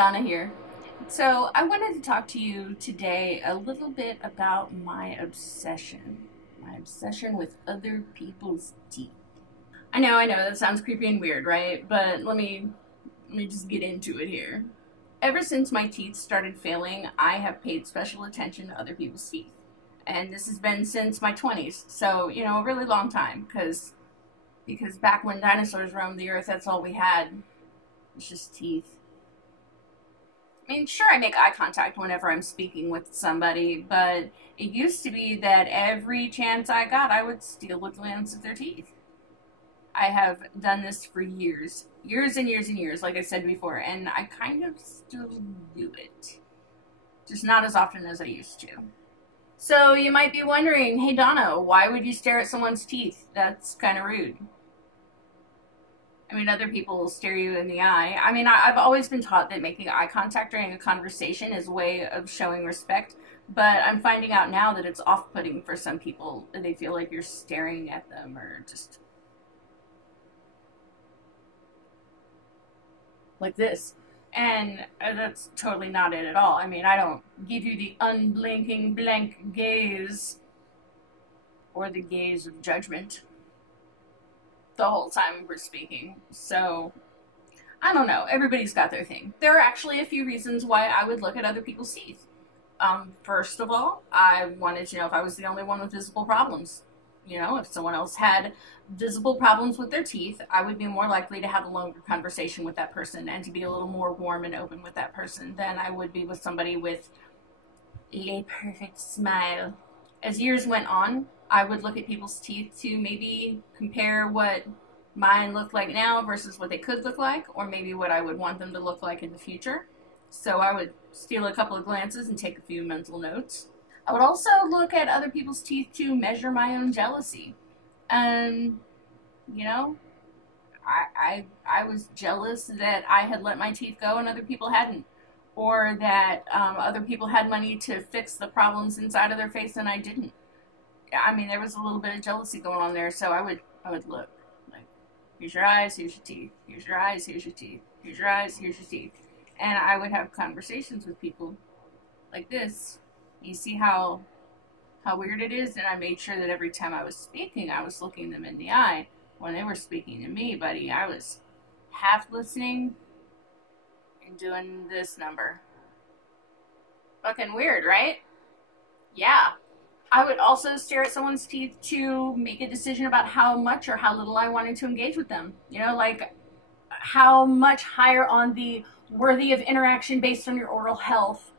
Donna here. So, I wanted to talk to you today a little bit about my obsession. My obsession with other people's teeth. I know, that sounds creepy and weird, right? But let me just get into it here. Ever since my teeth started failing, I have paid special attention to other people's teeth. And this has been since my 20s. So, a really long time, because back when dinosaurs roamed the earth, that's all we had. It's just teeth. I mean, sure, I make eye contact whenever I'm speaking with somebody, but it used to be that every chance I got, I would steal a glance at their teeth. I have done this for years. Years and years and years, like I said before, and I kind of still do it. Just not as often as I used to. So you might be wondering, hey Donna, why would you stare at someone's teeth? That's kind of rude. I mean, other people will stare you in the eye. I mean, I've always been taught that making eye contact during a conversation is a way of showing respect, but I'm finding out now that it's off-putting for some people. They feel like you're staring at them or just like this. And that's totally not it at all. I mean, I don't give you the unblinking blank gaze or the gaze of judgment the whole time we're speaking. So, I don't know. Everybody's got their thing. There are actually a few reasons why I would look at other people's teeth. First of all, I wanted to know if I was the only one with visible problems. If someone else had visible problems with their teeth, I would be more likely to have a longer conversation with that person and to be a little more warm and open with that person than I would be with somebody with a perfect smile. As years went on, I would look at people's teeth to maybe compare what mine look like now versus what they could look like, or maybe what I would want them to look like in the future. So I would steal a couple of glances and take a few mental notes. I would also look at other people's teeth to measure my own jealousy. And, I was jealous that I had let my teeth go and other people hadn't. Or that other people had money to fix the problems inside of their face and I didn't. I mean, there was a little bit of jealousy going on there, so I would look. Like, here's your eyes, here's your teeth. Here's your eyes, here's your teeth. Here's your eyes, here's your teeth. And I would have conversations with people like this. You see how weird it is? And I made sure that every time I was speaking, I was looking them in the eye. When they were speaking to me, buddy, I was half listening and doing this number. Fucking weird, right? Yeah. I would also stare at someone's teeth to make a decision about how much or how little I wanted to engage with them. Like how much higher on the worthy of interaction based on your oral health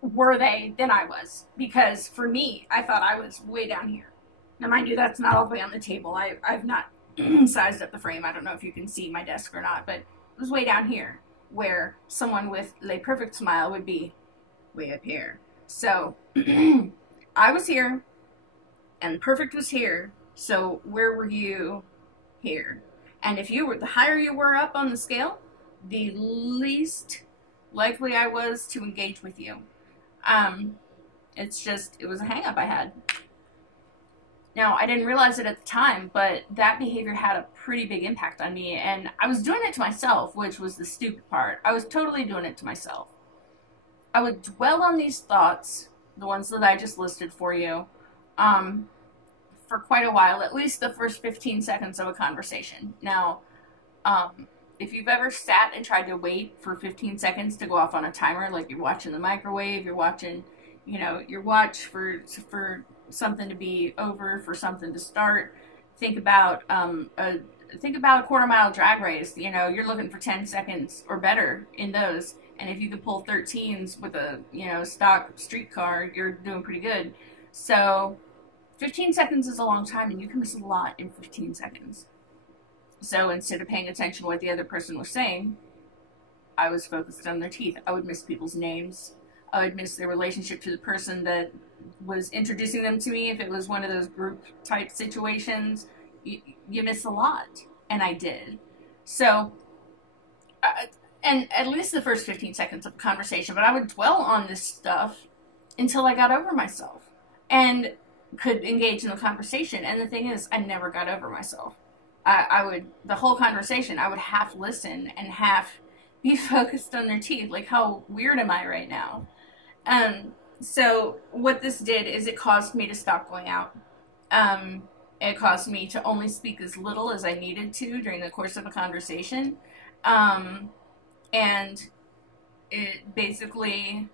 were they than I was. Because for me, I thought I was way down here. Now, mind you, that's not all the way on the table. I've not sized up the frame. I don't know if you can see my desk or not, but it was way down here, where someone with a perfect smile would be way up here. So, I was here, and perfect was here, so where were you? Here. And if you were, the higher you were up on the scale, the least likely I was to engage with you. It was a hang-up I had. Now, I didn't realize it at the time, but that behavior had a pretty big impact on me, and I was doing it to myself, which was the stupid part. I was totally doing it to myself. I would dwell on these thoughts, the ones that I just listed for you, for quite a while, at least the first 15 seconds of a conversation. Now, if you've ever sat and tried to wait for 15 seconds to go off on a timer, like you're watching the microwave, you're watching, your watch for something to be over, for something to start, think about a quarter-mile drag race. You're looking for 10 seconds or better in those. And if you could pull 13s with a, stock streetcar, you're doing pretty good. So 15 seconds is a long time, and you can miss a lot in 15 seconds. So instead of paying attention to what the other person was saying, I was focused on their teeth. I would miss people's names. I would miss their relationship to the person that was introducing them to me. If it was one of those group type situations, you miss a lot. And I did. So, and at least the first 15 seconds of the conversation, but I would dwell on this stuff until I got over myself and could engage in the conversation. And the thing is, I never got over myself. The whole conversation, I would half listen and half be focused on their teeth. Like, how weird am I right now? So what this did is it caused me to stop going out. It caused me to only speak as little as I needed to during the course of a conversation. Um, and it basically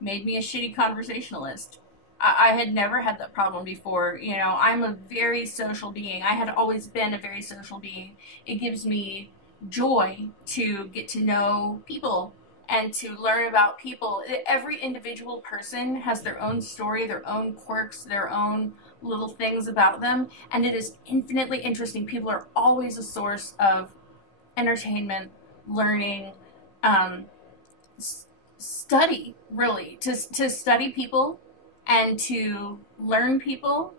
made me a shitty conversationalist. I had never had that problem before. You know, I'm a very social being. I had always been a very social being. It gives me joy to get to know people and to learn about people. Every individual person has their own story, their own quirks, their own little things about them, and it is infinitely interesting. People are always a source of entertainment, learning, um, study, really, to study people and to learn people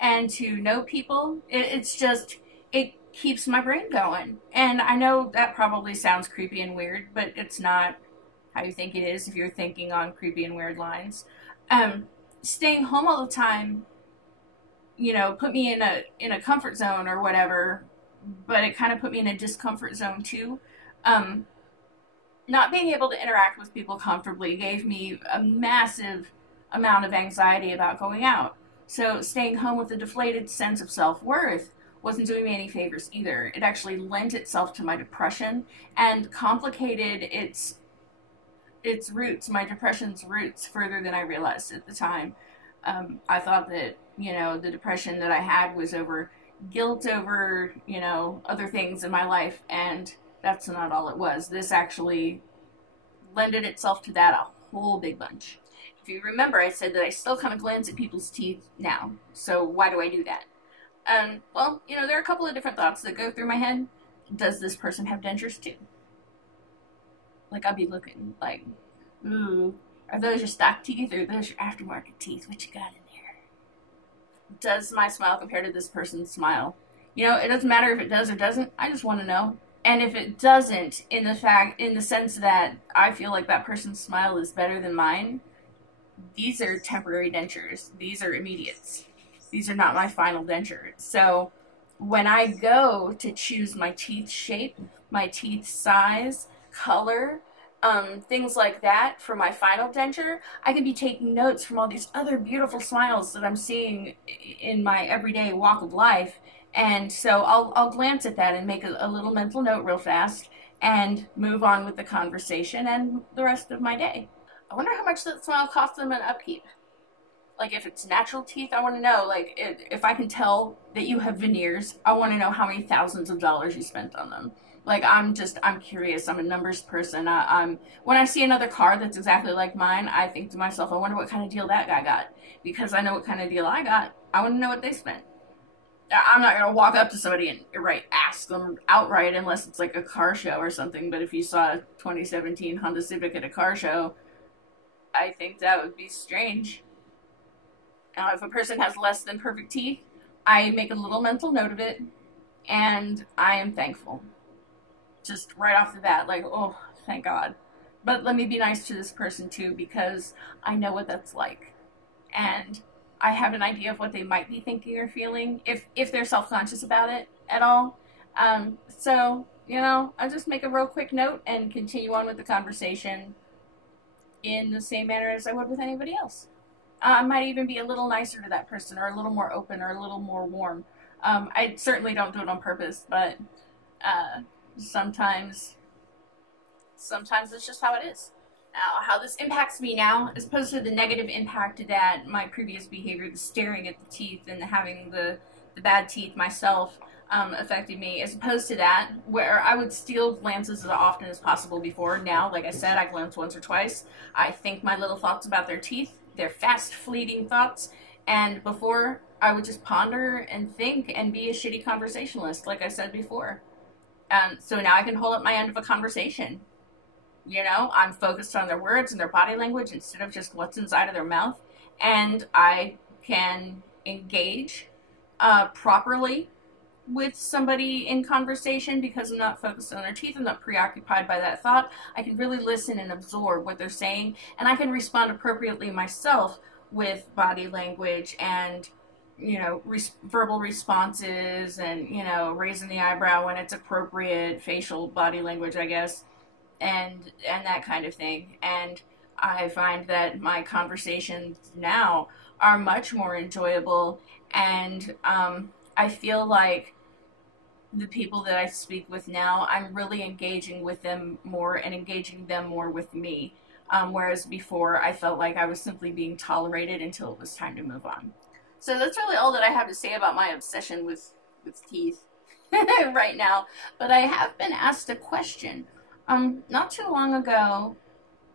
and to know people. It's just, it keeps my brain going. And I know that probably sounds creepy and weird, but it's not how you think it is if you're thinking on creepy and weird lines. Staying home all the time, you know, put me in a comfort zone or whatever, but it kind of put me in a discomfort zone too. Um, Not being able to interact with people comfortably gave me a massive amount of anxiety about going out. So staying home with a deflated sense of self-worth wasn't doing me any favors either. It actually lent itself to my depression and complicated its roots, my depression's roots, further than I realized at the time. I thought that, you know, the depression that I had was over guilt over, you know, other things in my life, and that's not all it was. This actually lended itself to that a whole big bunch. If you remember, I said that I still kind of glance at people's teeth now. So why do I do that? Well, you know, there are a couple of different thoughts that go through my head. Does this person have dentures too? Like, I'll be looking like, ooh, are those your stock teeth or are those your aftermarket teeth? What you got in there? Does my smile compare to this person's smile? You know, it doesn't matter if it does or doesn't. I just want to know. And if it doesn't, in the sense that I feel like that person's smile is better than mine, these are temporary dentures. These are immediates. These are not my final denture. So when I go to choose my teeth shape, my teeth size, color, things like that for my final denture, I could be taking notes from all these other beautiful smiles that I'm seeing in my everyday walk of life. And so I'll glance at that and make a little mental note real fast and move on with the conversation and the rest of my day. I wonder how much that smile costs them in upkeep. Like, if it's natural teeth, I want to know. Like, if I can tell that you have veneers, I want to know how many thousands of dollars you spent on them. Like, I'm curious. I'm a numbers person. When I see another car that's exactly like mine, I think to myself, I wonder what kind of deal that guy got. Because I know what kind of deal I got. I want to know what they spent. I'm not going to walk up to somebody and ask them outright unless it's like a car show or something. But if you saw a 2017 Honda Civic at a car show, I think that would be strange. Now, if a person has less than perfect teeth, I make a little mental note of it, and I am thankful. Just right off the bat, like, oh, thank God. But let me be nice to this person too, because I know what that's like. And I have an idea of what they might be thinking or feeling, if they're self-conscious about it at all. So, you know, I just make a real quick note and continue on with the conversation in the same manner as I would with anybody else. I might even be a little nicer to that person, or a little more open, or a little more warm. I certainly don't do it on purpose, but sometimes it's just how it is. Now, how this impacts me now, as opposed to the negative impact that my previous behavior, the staring at the teeth and having the bad teeth myself, affected me, as opposed to that, where I would steal glances as often as possible before. Now, like I said, I glance once or twice. I think my little thoughts about their teeth. They're fast, fleeting thoughts. And before, I would just ponder and think and be a shitty conversationalist, like I said before. So now I can hold up my end of a conversation. You know, I'm focused on their words and their body language instead of just what's inside of their mouth. And I can engage properly with somebody in conversation because I'm not focused on their teeth. I'm not preoccupied by that thought. I can really listen and absorb what they're saying, and I can respond appropriately myself with body language and, you know, verbal responses and, you know, raising the eyebrow when it's appropriate, facial body language, I guess. and that kind of thing. And I find that my conversations now are much more enjoyable, and I feel like the people that I speak with now, I'm really engaging with them more and engaging them more with me. Whereas before, I felt like I was simply being tolerated until it was time to move on. So that's really all that I have to say about my obsession with teeth right now. But I have been asked a question. Not too long ago,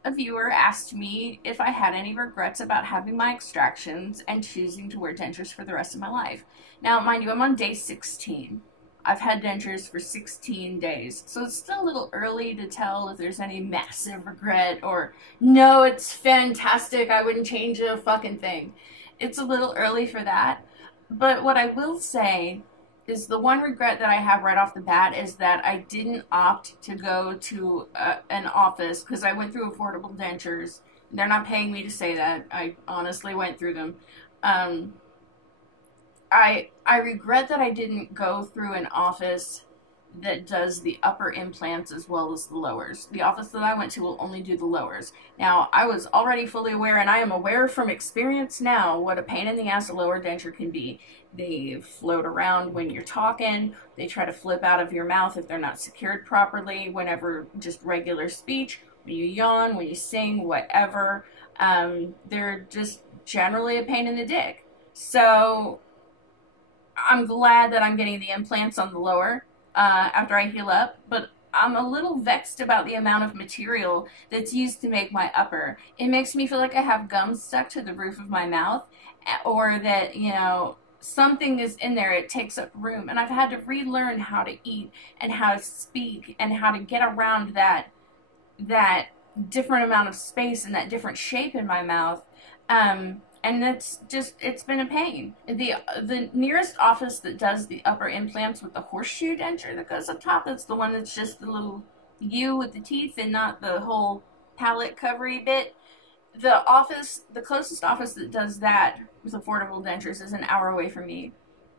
a viewer asked me if I had any regrets about having my extractions and choosing to wear dentures for the rest of my life. Now, mind you, I'm on day 16. I've had dentures for 16 days, so it's still a little early to tell if there's any massive regret or, no, it's fantastic, I wouldn't change a fucking thing. It's a little early for that, but what I will say is the one regret that I have right off the bat is that I didn't opt to go to an office, because I went through affordable dentures. They're not paying me to say that. I honestly went through them. I regret that I didn't go through an office that does the upper implants as well as the lowers. The office that I went to will only do the lowers. Now, I was already fully aware, and I am aware from experience now, what a pain in the ass a lower denture can be. They float around when you're talking. They try to flip out of your mouth if they're not secured properly, whenever just regular speech, when you yawn, when you sing, whatever. They're just generally a pain in the dick. So I'm glad that I'm getting the implants on the lower after I heal up, but I'm a little vexed about the amount of material that's used to make my upper. It makes me feel like I have gum stuck to the roof of my mouth, or that, you know, something is in there, it takes up room, and I've had to relearn how to eat and how to speak and how to get around that different amount of space and that different shape in my mouth. And it's been a pain. The nearest office that does the upper implants with the horseshoe denture that goes up top, that's the one that's just the little U with the teeth and not the whole palate covery bit. The closest office that does that with affordable dentures is an hour away from me.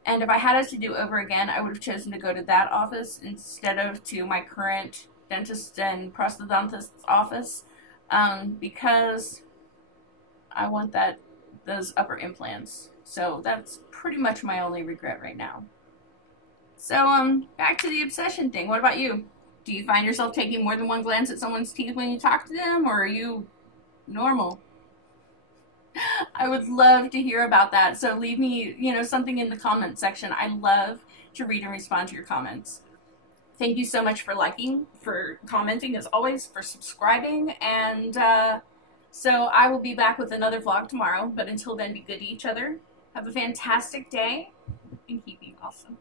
And if I had it to do over again, I would have chosen to go to that office instead of to my current dentist and prosthodontist's office, because I want those upper implants. So that's pretty much my only regret right now. So back to the obsession thing. What about you? Do you find yourself taking more than one glance at someone's teeth when you talk to them, or are you normal? I would love to hear about that. So leave me, something in the comment section. I love to read and respond to your comments. Thank you so much for liking, for commenting as always, for subscribing, and so I will be back with another vlog tomorrow, but until then, be good to each other. Have a fantastic day, and keep being awesome.